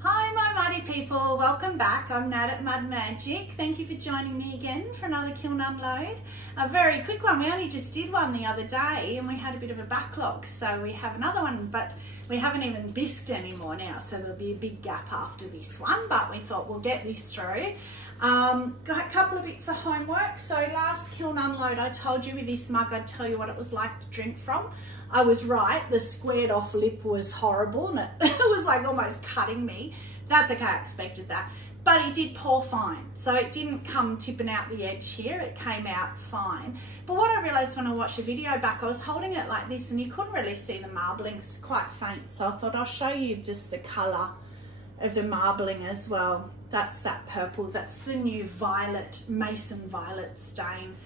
Hi my muddy people, welcome back. I'm Nat at Mud Magic. Thank you for joining me again for another kiln unload. A very quick one. We only just did one the other day and we had a bit of a backlog, so we have another one, but we haven't even bisked anymore now, so there'll be a big gap after this one, but we thought we'll get this through. Got a couple of bits of homework. So last kiln unload I told you with this mug I'd tell you what it was like to drink from. I was right, the squared off lip was horrible and it was like almost cutting me. That's okay, I expected that. But it did pour fine. So it didn't come tipping out the edge here, it came out fine. But what I realised when I watched the video back, I was holding it like this and you couldn't really see the marbling, it's quite faint. So I thought I'll show you just the colour of the marbling as well. That's that purple, that's the new violet, Mason violet stain.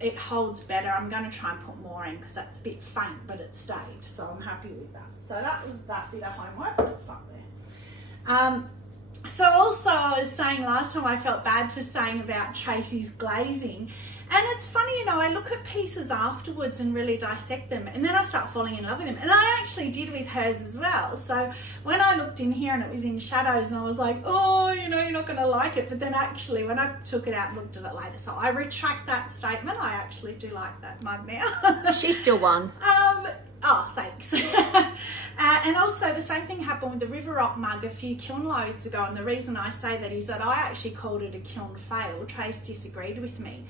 It holds better. I'm going to try and put more in because that's a bit faint, but it stayed, so I'm happy with that. So that was that bit of homework up there. So also I was saying last time I felt bad for saying about Tracy's glazing, and it's funny, you know, I look at pieces afterwards and really dissect them and then I start falling in love with them, and I actually did with hers as well. So when I looked in here and it was in shadows and I was like, oh, you know, you're not going to like it, but then actually when I took it out and looked at it later, so I retract that statement. I actually do like that mug now. She still won. Oh, thanks. And also the same thing happened with the River Rock mug a few kiln loads ago, and the reason I say that is that I actually called it a kiln fail. Trace disagreed with me.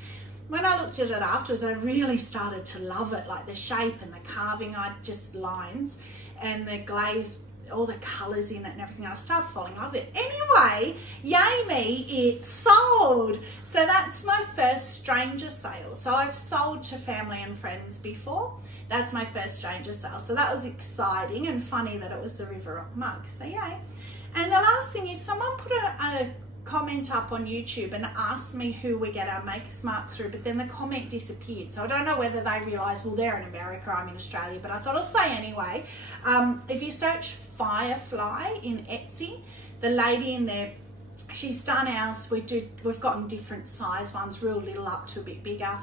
When I looked at it afterwards, I really started to love it, like the shape and the carving, just lines, and the glaze, all the colours in it and everything. I started falling in love with it. Anyway, yay me, it's sold. So that's my first stranger sale. So I've sold to family and friends before. That's my first stranger sale. So that was exciting and funny that it was the River Rock mug. So yay. And the last thing is someone put a comment up on YouTube and asked me who we get our Maker's Mark through, but then the comment disappeared. So I don't know whether they realised, well, they're in America, I'm in Australia, but I thought I'll say anyway. If you search Firefly in Etsy, the lady in there, she's done ours. We've gotten different size ones, real little up to a bit bigger.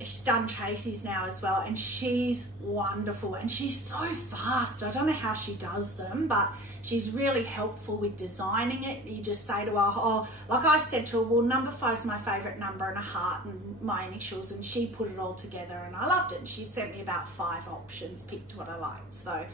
She's done Tracy's now as well, and she's wonderful and she's so fast. I don't know how she does them, but she's really helpful with designing it. You just say to her, oh, like I said to her, well, number 5 is my favourite number, and a heart and my initials, and she put it all together and I loved it. And she sent me about 5 options, picked what I liked. So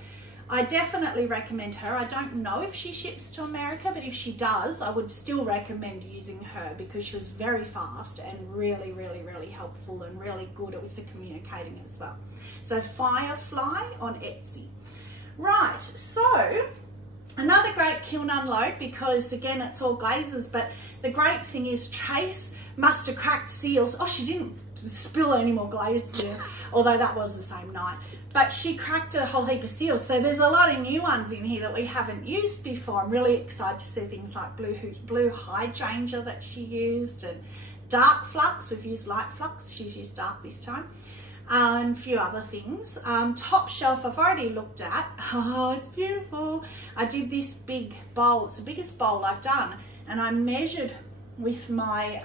I definitely recommend her. I don't know if she ships to America, but if she does, I would still recommend using her because she was very fast and really, really, really helpful and really good with the communicating as well. So Firefly on Etsy. Right, so another great kiln unload because again, it's all glazes, but the great thing is Trace must have cracked seals. Oh, she didn't spill any more glaze there, although that was the same night. But she cracked a whole heap of seals. So there's a lot of new ones in here that we haven't used before. I'm really excited to see things like blue hydrangea that she used, and dark flux. We've used light flux. She's used dark this time. And a few other things. Top shelf I've already looked at. Oh, it's beautiful. I did this big bowl. It's the biggest bowl I've done. And I measured with my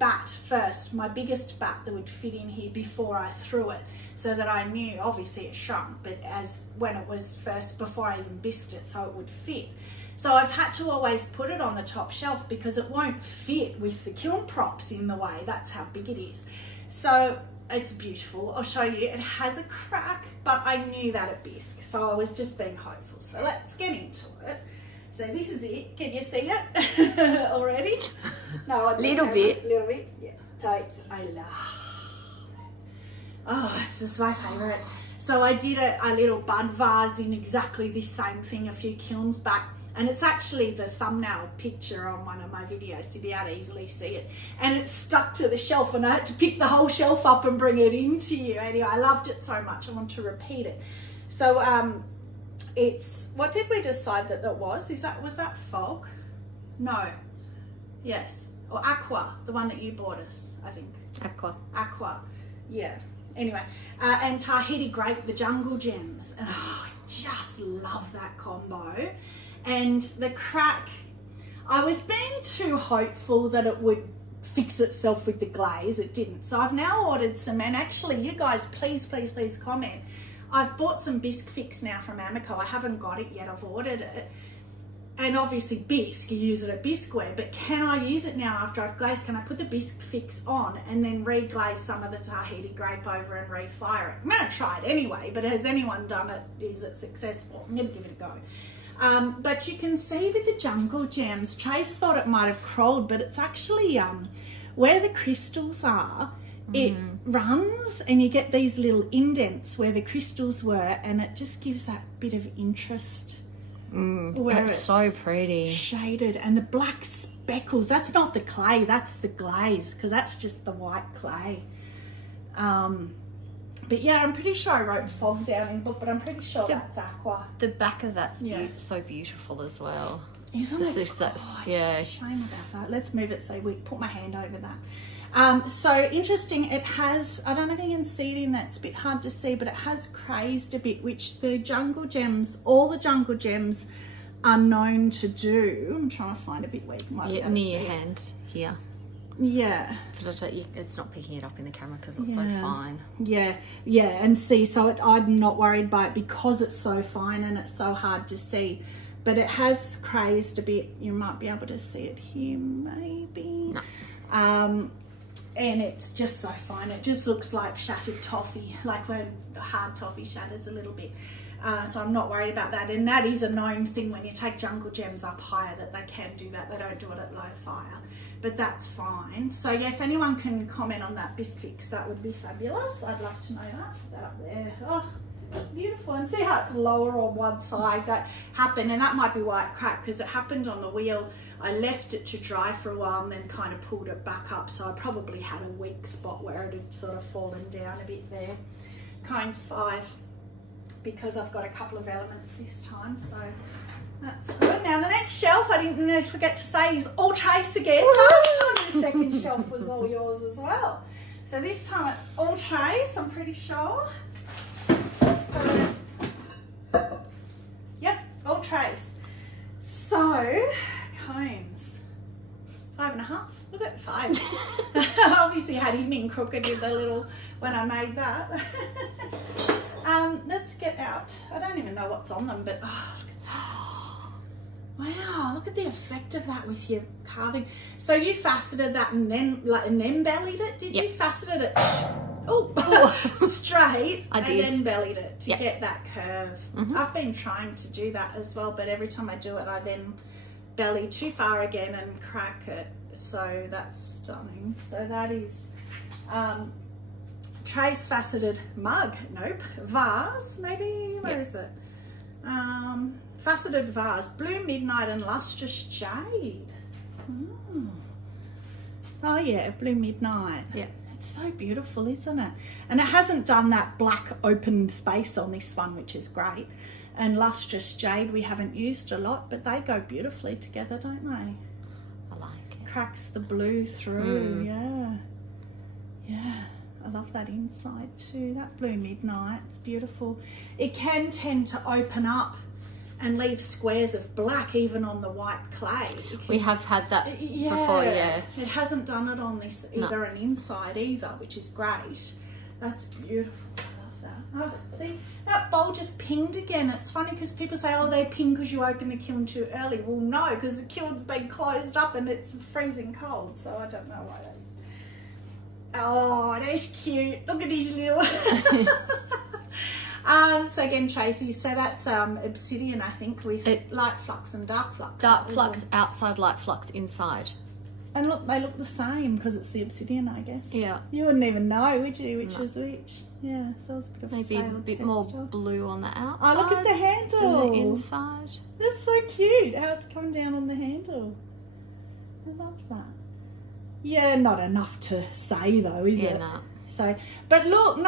bat first, my biggest bat that would fit in here before I threw it, so that I knew, obviously it shrunk, but as when it was first, before I even bisked it, so it would fit. So I've had to always put it on the top shelf because it won't fit with the kiln props in the way. That's how big it is. So it's beautiful. I'll show you. It has a crack, but I knew that at bisque, so I was just being hopeful. So let's get into it. So this is it. Can you see it already? No, little bit. Little bit, yeah. So I love. Oh, it's just my favourite. So I did a little bud vase in exactly this same thing a few kilns back, and it's actually the thumbnail picture on one of my videos to be able to easily see it. And it's stuck to the shelf and I had to pick the whole shelf up and bring it into you. Anyway, I loved it so much I want to repeat it. So it's, what did we decide that was? Was that fog? No. Yes. Or aqua, the one that you bought us, I think. Aqua. Yeah. Anyway, and Tahiti grape, the jungle gems, and oh, I just love that combo. And the crack, I was being too hopeful that it would fix itself with the glaze. It didn't. So I've now ordered some, and actually you guys please comment. I've bought some bisque fix now from Amaco. I haven't got it yet, I've ordered it. and obviously bisque, you use it at bisqueware, but can I use it now after I've glazed? Can I put the bisque fix on and then reglaze some of the Tahiti grape over and refire it? I'm going to try it anyway, but has anyone done it? Is it successful? I'm going to give it a go. But you can see with the jungle gems, Trace thought it might have crawled, but it's actually where the crystals are, it runs and you get these little indents where the crystals were, and it just gives that bit of interest. That's so pretty. Shaded, and the black speckles, that's not the clay, that's the glaze, because that's just the white clay. But yeah, I'm pretty sure I wrote fog down in the book, but I'm pretty sure that's aqua. The back of that's so beautiful as well. Isn't it? Yeah. It's a shame about that. Let's move it so we put my hand over that. So interesting, it has, I don't know if you can see it in that, it's a bit hard to see, but it has crazed a bit, which the jungle gems, all the jungle gems are known to do. I'm trying to find a bit where you might be able to see near your it. hand here. Yeah. But it's not picking it up in the camera because it's so fine. Yeah, yeah, and see, so I'm not worried by it because it's so fine and it's so hard to see. But it has crazed a bit. You might be able to see it here, maybe. No. And it's just so fine. It just looks like shattered toffee, like when hard toffee shatters a little bit. So I'm not worried about that. And that is a known thing when you take jungle gems up higher, that they can do that. They don't do it at low fire, but that's fine. So yeah, if anyone can comment on that bisque fix, that would be fabulous. I'd love to know that. Put that up there. Oh, beautiful. And see how it's lower on one side. That happened, and that might be why it cracked, because it happened on the wheel. I left it to dry for a while and then kind of pulled it back up, so I probably had a weak spot where it had sort of fallen down a bit there. Kind 5, because I've got a couple of elements this time, so that's good. Now the next shelf, I didn't forget to say, is all Trace again. Last time the second shelf was all yours as well, so this time it's all Trace, I'm pretty sure. So, yep, all Trace. So cones, 5.5. Look at 5. Obviously had him in crooked with the little when I made that. Let's get out. I don't even know what's on them, but oh, look at that. Wow, look at the effect of that with your carving. So you faceted that and then bellied it. Did you faceted it? Straight and then bellied it to get that curve. I've been trying to do that as well, but every time I do it, I then belly too far again and crack it. So that's stunning. So that is Trace faceted mug. Nope. Vase, maybe. Where is it? Faceted vase. Blue Midnight and Lustrous Jade. Oh yeah, Blue Midnight. Yeah. It's so beautiful, isn't it? And it hasn't done that black open space on this one, which is great. And Lustrous Jade we haven't used a lot, but they go beautifully together, don't they? I like it. Cracks the blue through, yeah. I love that inside too. That Blue Midnight, it's beautiful. It can tend to open up and leave squares of black even on the white clay. We have had that before, yeah. It hasn't done it on this either an inside either, which is great. That's beautiful. I love that. Oh, see, that bowl just pinged again. It's funny because people say, oh, they ping because you open the kiln too early. Well, no, because the kiln's been closed up and it's freezing cold, so I don't know why that is. Oh, that's cute. Look at his little... so again, Tracy, so that's obsidian, I think, with light flux and dark flux. Dark flux outside, light flux inside. And look, they look the same because it's the obsidian, I guess. Yeah. You wouldn't even know, would you, which is which? Yeah, so it's a bit of maybe a bit more blue on the outside. Oh, look at the handle. And the inside. That's so cute how it's come down on the handle. I love that. Yeah, not enough to say though, is it? Yeah, no. So, but look,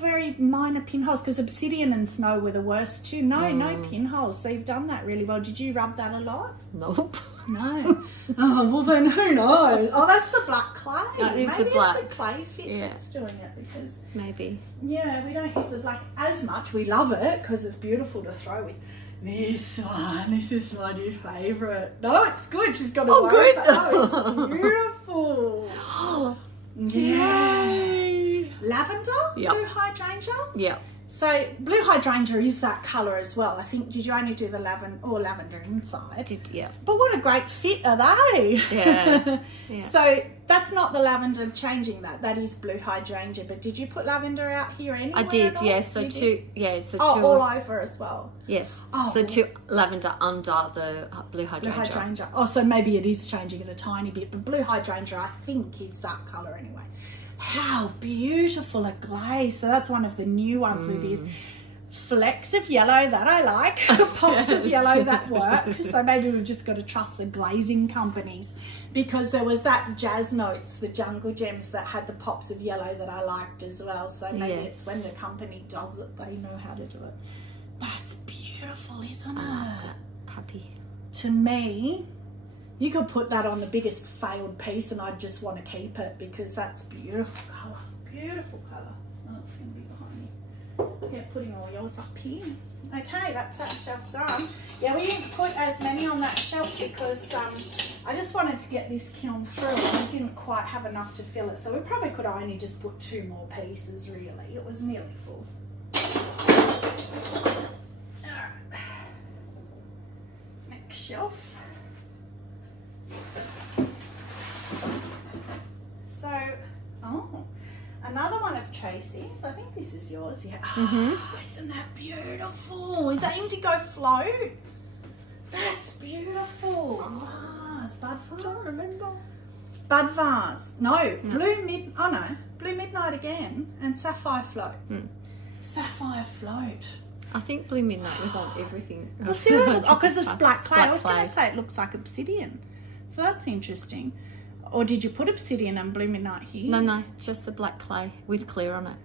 very minor pinholes, because obsidian and snow were the worst too. No pinholes. So you've done that really well. Did you rub that a lot? Nope. No. Oh, well then who knows? Oh, that's the black clay. That is maybe the black. It's a clay fit that's doing it, because maybe. Yeah, we don't use the black as much. We love it because it's beautiful to throw with. This is my new favourite. No, it's good. She's got a good. Oh, it's beautiful. Yeah. Lavender, blue hydrangea. Yeah. So blue hydrangea is that colour as well. I think, did you only do the lavender inside? Yeah. But what a great fit are they? Yeah. Yeah. So that's not the lavender changing that. That is blue hydrangea. But did you put lavender out here anywhere? I did, at all? yeah. So You two, did? yeah. So Oh, two. all over as well. Yes. Oh. So two lavender under the blue Blue hydrangea. hydrangea. Oh, so maybe it is changing it a tiny bit. But blue hydrangea, I think, is that colour anyway. How beautiful a glaze. So that's one of the new ones we've used. Flecks of yellow, that I like. Pops of yellow, that work. So maybe we've just got to trust the glazing companies, because there was that Jazz Notes, the Jungle Gems, that had the pops of yellow that I liked as well. So maybe it's when the company does it, they know how to do it. That's beautiful, isn't it? Happy. To me, you could put that on the biggest failed piece and I'd just want to keep it, because that's beautiful colour. Beautiful colour. Oh, it's going to be behind me. Yeah, putting all yours up here. Okay, that's that shelf done. Yeah, we didn't put as many on that shelf because I just wanted to get this kiln through and I didn't quite have enough to fill it. So we probably could only just put 2 more pieces, really. It was nearly full. Alright. Next shelf. So, oh, another one of Tracy's. I think this is yours. Yeah. Oh, isn't that beautiful? Is that indigo float? That's beautiful. Vase, bud vase. Don't remember. Bud vase. No, Blue Midnight again, and sapphire float. Sapphire float. I think blue midnight was on everything. Well, see that? Oh, because it's black clay. black I was going to clay. say it looks like obsidian. So that's interesting. Or did you put obsidian and blue midnight here? No, just the black clay with clear on it.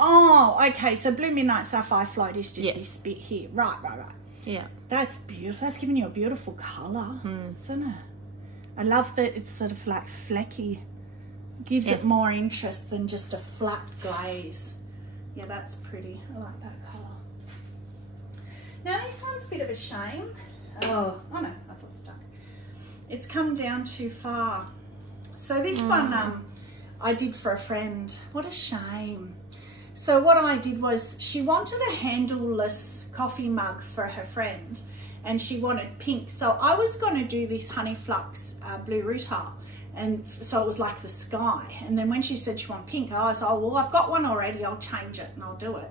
Oh, okay. So blue midnight sapphire float is just Yes. this bit here. Right. Yeah. That's beautiful. That's giving you a beautiful colour, isn't it? I love that it's sort of like flecky. Gives it more interest than just a flat glaze. Yeah, that's pretty. I like that colour. Now this one's a bit of a shame. Oh no, I thought it stuck. It's come down too far. So this one I did for a friend. What a shame. So what I did was, she wanted a handleless coffee mug for her friend and she wanted pink. So I was going to do this Honey Flux Blue Ruta, and so it was like the sky. And then when she said she wanted pink, I was, oh well, I've got one already, I'll change it and I'll do it.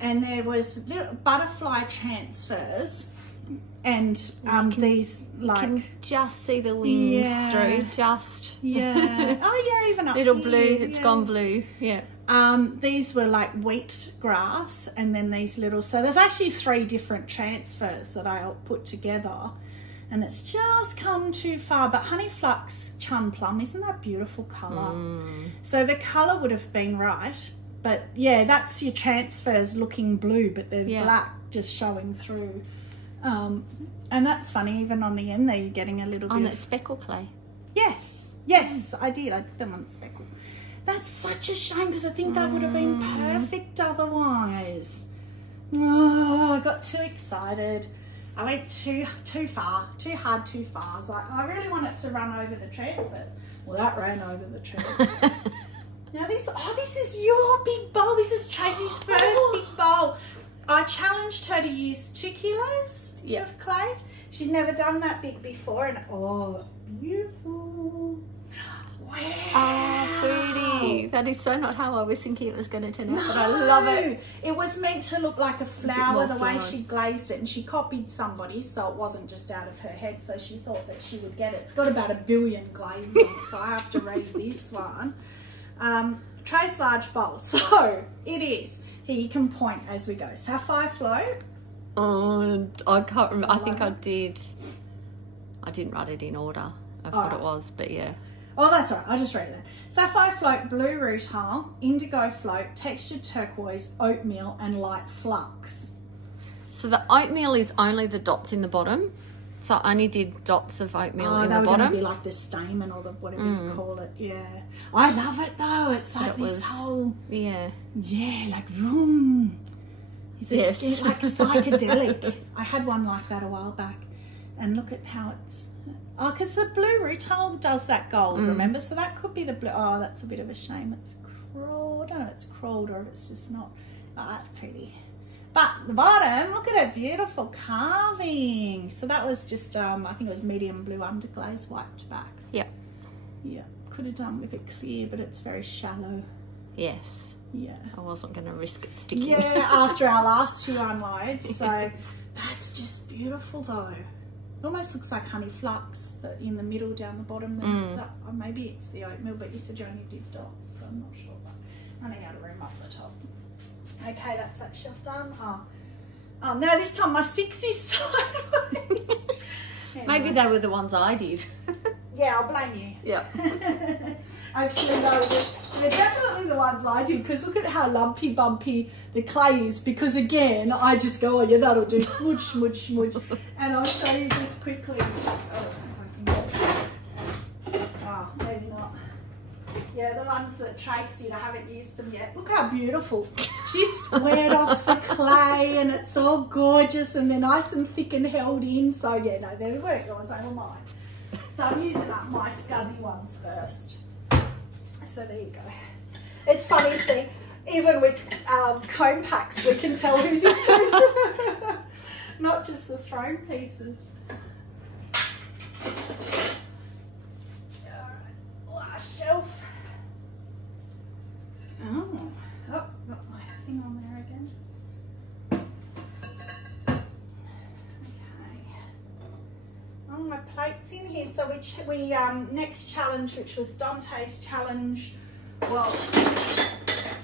And there was little butterfly transfers and these like... You can just see the wings through, Yeah. Oh, you're even up little here. blue, it's gone blue, yeah. These were like wheat grass, and then these little, so there's actually 3 different transfers that I put together, and it's just come too far. But Honey Flux Chun Plum, isn't that beautiful colour? So the colour would have been right, but yeah, that's your transfers looking blue, but they're black just showing through. And that's funny, even on the end there you're getting a little bit On of... that speckle clay. Yes, I did them on speckle. That's such a shame, because I think that would have been perfect otherwise. Oh, I got too excited. I went too far, too hard, too far. I was like, I really want it to run over the transfers. Well, that ran over the transfers. Now this is your big bowl. This is Tracy's first big bowl. I challenged her to use 2 kilos of clay. She'd never done that big before, and oh, beautiful. Wow. Oh, pretty. That is so not how I was thinking it was going to turn out, but I love it. It was meant to look like a flower, the way flowers. she glazed it, and she copied somebody, so it wasn't just out of her head, so she thought that she would get it. It's got about 1 billion glazes on it, so I have to read this one. Trace large bowl. So it is. Here, you can point as we go. Sapphire float. Oh, I can't remember. I think I did. I didn't write it in order of what it was, but yeah. Oh, that's all right. I'll just read it. Sapphire float, blue rutal, indigo float, textured turquoise, oatmeal, and light flux. So the oatmeal is only the dots in the bottom. So I only did dots of oatmeal in the bottom. Going to be like the stamen or the whatever you call it. Yeah, I love it though. It's like this whole like room. Is it like psychedelic? I had one like that a while back, and look at how it's. Oh, because the blue rutal does that gold, remember? So that could be the blue. Oh, that's a bit of a shame. It's crawled. I don't know if it's crawled or if it's just not. Oh, that's pretty. But the bottom, look at it, beautiful carving. So that was just, I think it was medium blue underglaze wiped back. Yep. Yeah, could have done with it clear, but it's very shallow. Yes. Yeah. I wasn't going to risk it sticking. Yeah, after our last few unloads. So that's just beautiful though. It almost looks like honey flux in the middle down the bottom. Or maybe it's the oatmeal, but you said you only did dots, so I'm not sure. But running out of room up the top. Okay, that's that shelf done. Oh no, this time my 6 is sideways. Anyway. Maybe they were the ones I did. Yeah, I'll blame you. Yeah. Actually, no, they're definitely the ones I did, because look at how lumpy bumpy the clay is, because again, I just go, oh yeah, that'll do, smooch, smooch, smooch. And I'll show you just quickly. Oh, maybe not. Yeah, the ones that Trace did, I haven't used them yet. Look how beautiful. She squared off the clay and it's all gorgeous and they're nice and thick and held in. So yeah, no, they work, yours, they were mine. So I'm using up my scuzzy ones first. So there you go. It's funny, see, even with comb packs, we can tell who's whose. Not just the thrown pieces. Last shelf. Oh, got my thing on there again. Okay. Oh, my plate's in here. So we next challenge, which was Dante's challenge. Well,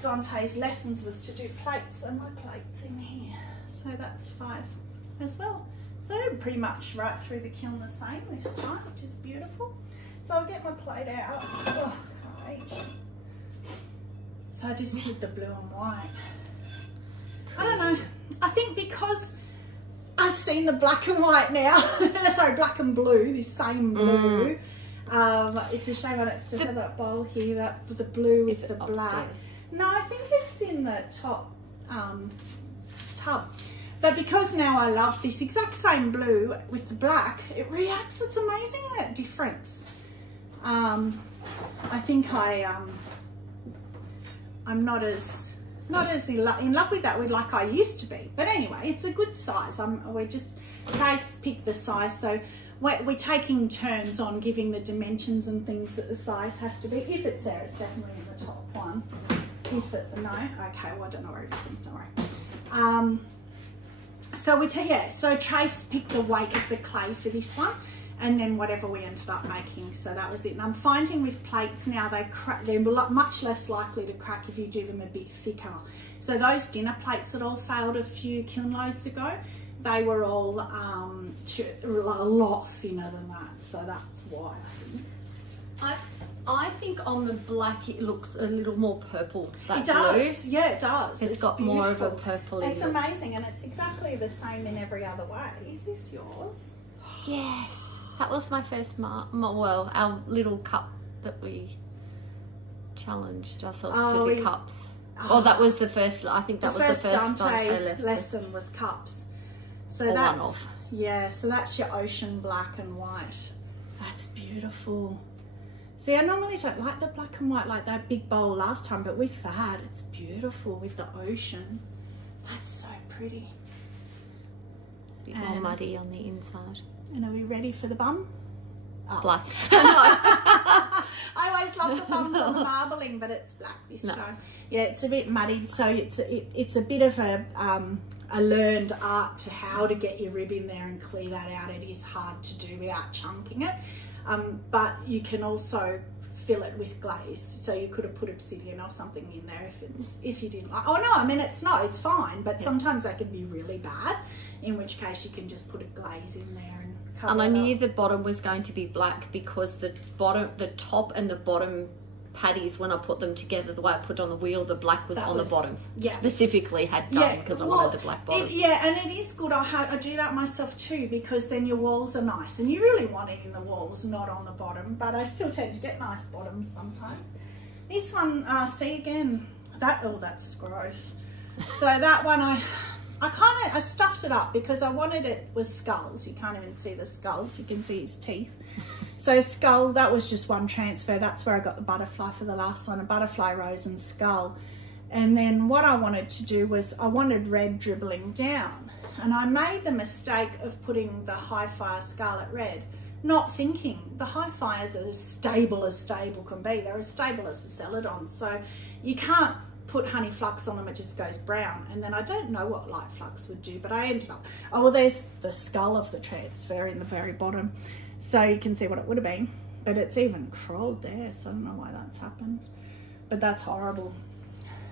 Dante's lessons was to do plates, and my plate's in here. So that's 5 as well. So pretty much right through the kiln the same this time, which is beautiful. So I'll get my plate out. Oh, can't reach. So I just did the blue and white. I don't know. I think because I've seen the black and white now. Sorry, black and blue, this same blue. It's a shame I don't still have that bowl here, that the blue with the black. Upstairs? No, I think it's in the top tub. But because now I love this exact same blue with the black, it reacts. It's amazing, that difference. I think I'm not as in love with that like I used to be. But anyway, it's a good size. We're just Trace picked the size, so we're taking turns on giving the dimensions and things that the size has to be. If it's there, it's definitely in the top one. If it, no, okay, well I don't know where it is. Don't worry. So Trace picked the weight of the clay for this one, and then whatever we ended up making. So that was it. And I'm finding with plates now, they're much less likely to crack if you do them a bit thicker. So those dinner plates that all failed a few kiln loads ago, they were all a lot thinner than that. So that's why I think. I think on the black it looks a little more purple. It does, blue. yeah, it does. It's got beautiful. More of a purpley. It's amazing, and it's exactly the same in every other way. Is this yours? Yes, that was my first well, our little cup that we challenged ourselves to do cups. Oh, that was the first. I think that was the first Dante lesson was cups. So or that's one-off. Yeah. So that's your ocean black and white. That's beautiful. See, I normally don't like the black and white like that big bowl last time, but with that, it's beautiful with the ocean. That's so pretty. A bit more muddy on the inside. And are we ready for the bum? Oh. Black. I always love the bums on the marbling, but it's black this time. Yeah, it's a bit muddied, so it's a bit of a learned art to how to get your rib in there and clear that out. It is hard to do without chunking it. But you can also fill it with glaze, so you could have put obsidian or something in there if you didn't like. Oh no, I mean it's fine, but sometimes they can be really bad, in which case you can just put a glaze in there and cover and I it knew up. the bottom was going to be black because the top and the bottom patties, when I put them together, the way I put on the wheel, the black was on the bottom. Yeah. Specifically had done because I wanted the black bottom. And it is good. I do that myself too, because then your walls are nice, and you really want it in the walls, not on the bottom. But I still tend to get nice bottoms sometimes. This one, see again, that's gross. So that one I stuffed it up because I wanted it with skulls. You can't even see the skulls. You can see his teeth. So skull, that was just one transfer. That's where I got the butterfly for the last one, a butterfly rose and skull. And then what I wanted to do was I wanted red dribbling down. And I made the mistake of putting the High Fire Scarlet Red, not thinking the High Fires are as stable can be. They're as stable as the Celadon. So you can't put honey flux on them, it just goes brown. And then I don't know what light flux would do, but I ended up, oh well, there's the skull of the transfer in the very bottom. So you can see what it would have been. But it's even crawled there, so I don't know why that's happened. But that's horrible.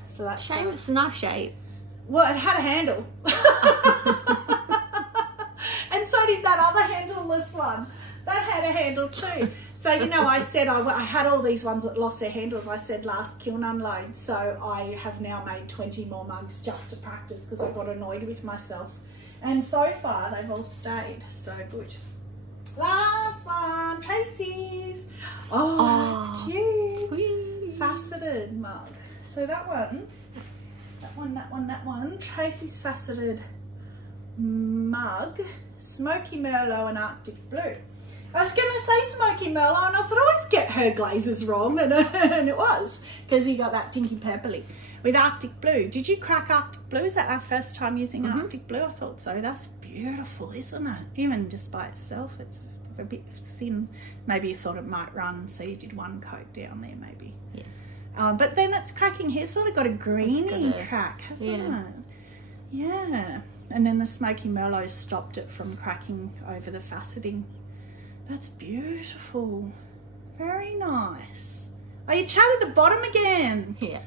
So that's shame it's a nice shape. Well, it had a handle. And so did that other handleless one. That had a handle too. So, you know, I said I had all these ones that lost their handles. I said last kiln unload. So I have now made 20 more mugs just to practice because I got annoyed with myself. And so far, they've all stayed. So good. Last one, Tracy's. Oh, that's cute. Whee. Faceted mug. So that one, Tracy's faceted mug, Smoky Merlot and Arctic Blue. I was going to say Smoky Merlot and I thought I always get her glazes wrong, and it was, because you got that pinky purpley. With Arctic Blue, did you crack Arctic Blue? Is that our first time using Arctic Blue? I thought so. That's beautiful, isn't it? Even just by itself, it's a bit thin. Maybe you thought it might run, so you did one coat down there maybe. Yes. But then it's cracking here. It's sort of got a greeny crack, hasn't it? Yeah. And then the Smoky Merlot stopped it from cracking over the faceting. That's beautiful. Very nice. Oh, you chatted the bottom again. Yeah.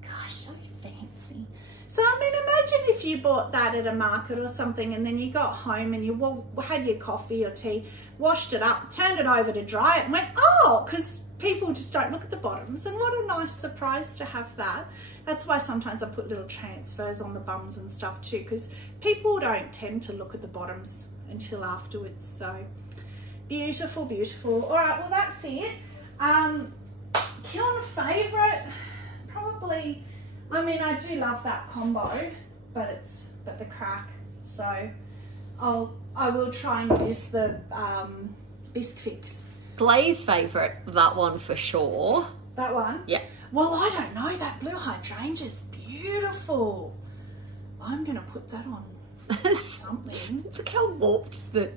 Gosh, so fancy. So, I mean, imagine if you bought that at a market or something and then you got home and you had your coffee or tea, washed it up, turned it over to dry it and went, oh, because people just don't look at the bottoms. And what a nice surprise to have that. That's why sometimes I put little transfers on the bums and stuff too, because people don't tend to look at the bottoms until afterwards. So beautiful, beautiful. All right, well, that's it. Kiln favourite, probably, I mean, I do love that combo, but the crack. So I will try and use the Bisque Fix. Glaze favourite, that one for sure. That one? Yeah. Well, I don't know. That blue hydrangea's beautiful. I'm going to put that on something. Look how warped the...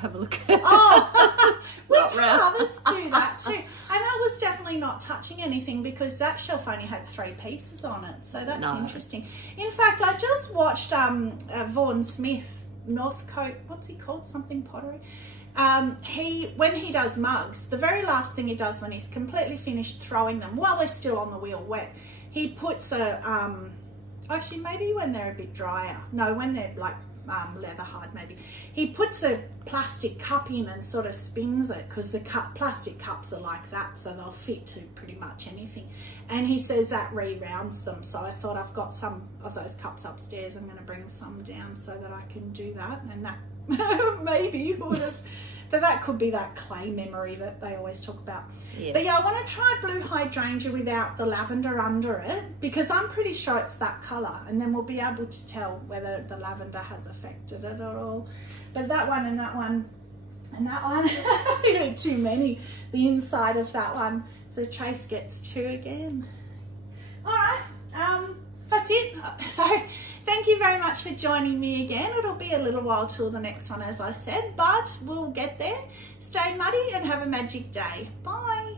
have a look at. Oh, we've had others do that too. And I was definitely not touching anything because that shelf only had 3 pieces on it. So that's interesting. In fact, I just watched Vaughan Smith, Northcote, what's he called? Something pottery. When he does mugs, the very last thing he does when he's completely finished throwing them, while they're still on the wheel wet, he puts a, actually maybe when they're a bit drier, no, when they're like leather hard maybe, he puts a plastic cup in and sort of spins it, because the plastic cups are like that, so they'll fit to pretty much anything. And he says that re-rounds them, so I thought I've got some of those cups upstairs. I'm going to bring some down so that I can do that, and that maybe would have, but that could be that clay memory that they always talk about. Yes. But yeah, I want to try blue hydrangea without the lavender under it, because I'm pretty sure it's that colour, and then we'll be able to tell whether the lavender has affected it at all. But that one and that one and that one, I think too many, the inside of that one, so Trace gets 2 again. All right, that's it. So thank you very much for joining me again. It'll be a little while till the next one, as I said, but we'll get there. Stay muddy and have a magic day. Bye.